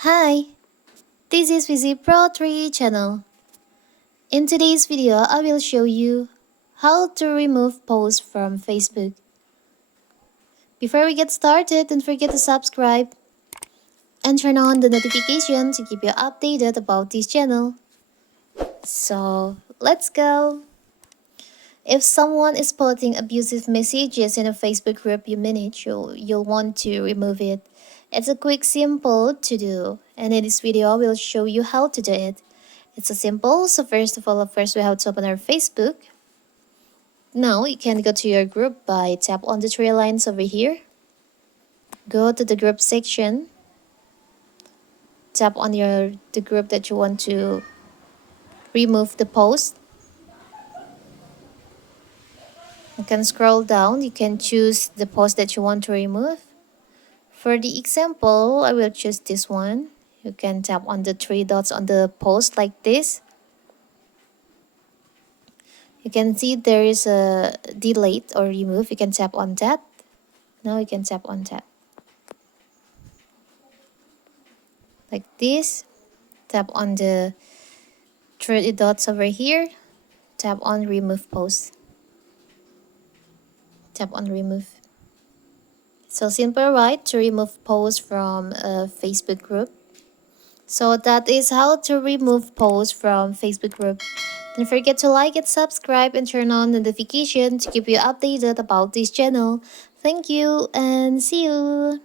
Hi, this is Vizi Pro 3 channel. In today's video, I will show you how to remove posts from Facebook. Before we get started, don't forget to subscribe and turn on the notification to keep you updated about this channel. So, let's go! If someone is posting abusive messages in a Facebook group you manage, you'll want to remove it. It's a quick, simple to do, and in this video, I will show you how to do it. It's a simple. So first of all, we have to open our Facebook. Now you can go to your group by tap on the three lines over here. Go to the group section. Tap on the group that you want to remove the post. You can scroll down. You can choose the post that you want to remove. For the example, I will choose this one. You can tap on the three dots on the post like this. You can see there is a delete or remove. You can tap on that. Now you can tap on that. Like this. Tap on the three dots over here. Tap on remove post. Tap on remove. So simple, right? To remove posts from a Facebook group. So that is how to remove posts from Facebook group. Don't forget to like it, subscribe, and turn on notification to keep you updated about this channel. Thank you and see you.